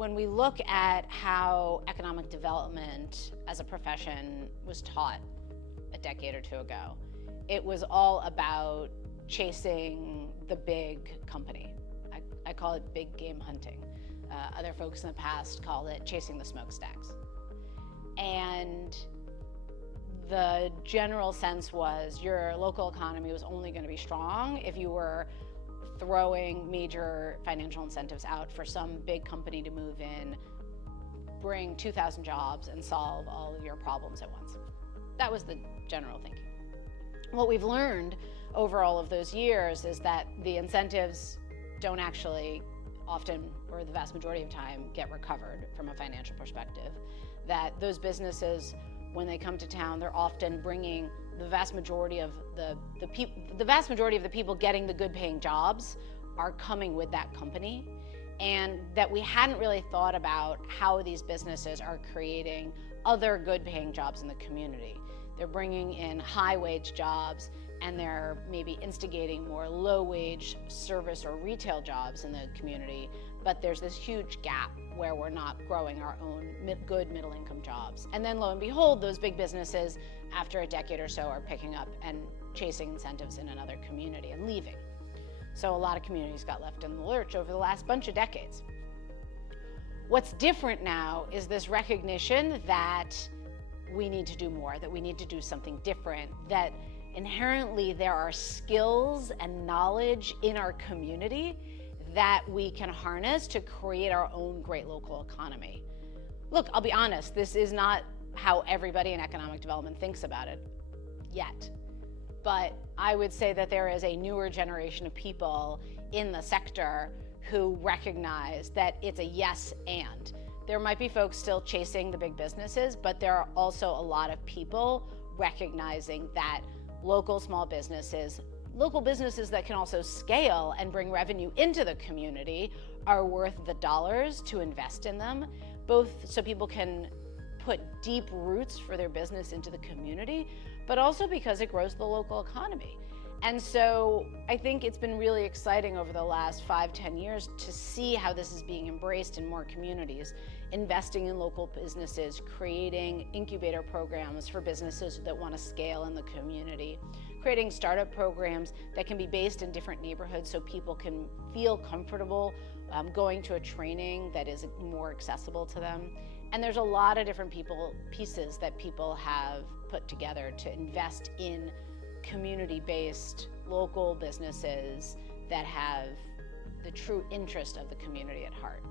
When we look at how economic development as a profession was taught a decade or two ago, it was all about chasing the big company. I call it big game hunting. Other folks in the past called it chasing the smokestacks. And the general sense was your local economy was only going to be strong if you were throwing major financial incentives out for some big company to move in, bring 2,000 jobs, and solve all of your problems at once. That was the general thinking. What we've learned over all of those years is that the incentives don't actually often, or the vast majority of time, get recovered from a financial perspective. That those businesses, when they come to town, they're often bringing the vast majority of the people getting the good paying jobs are coming with that company, and that we hadn't really thought about how these businesses are creating other good paying jobs in the community. They're bringing in high wage jobs, and they're maybe instigating more low wage service or retail jobs in the community, but there's this huge gap where we're not growing our own good middle income jobs. And then lo and behold, those big businesses, after a decade or so, are picking up and chasing incentives in another community and leaving. So a lot of communities got left in the lurch over the last bunch of decades. What's different now is this recognition that we need to do more, that we need to do something different, that inherently there are skills and knowledge in our community that we can harness to create our own great local economy. Look, I'll be honest, this is not how everybody in economic development thinks about it yet. But I would say that there is a newer generation of people in the sector who recognize that it's a yes and. There might be folks still chasing the big businesses, but there are also a lot of people recognizing that local small businesses, local businesses that can also scale and bring revenue into the community, are worth the dollars to invest in them, both so people can put deep roots for their business into the community, but also because it grows the local economy. And so I think it's been really exciting over the last 5-10 years to see how this is being embraced in more communities, investing in local businesses, creating incubator programs for businesses that want to scale in the community, creating startup programs that can be based in different neighborhoods so people can feel comfortable going to a training that is more accessible to them. And there's a lot of different pieces that people have put together to invest in community-based local businesses that have the true interest of the community at heart.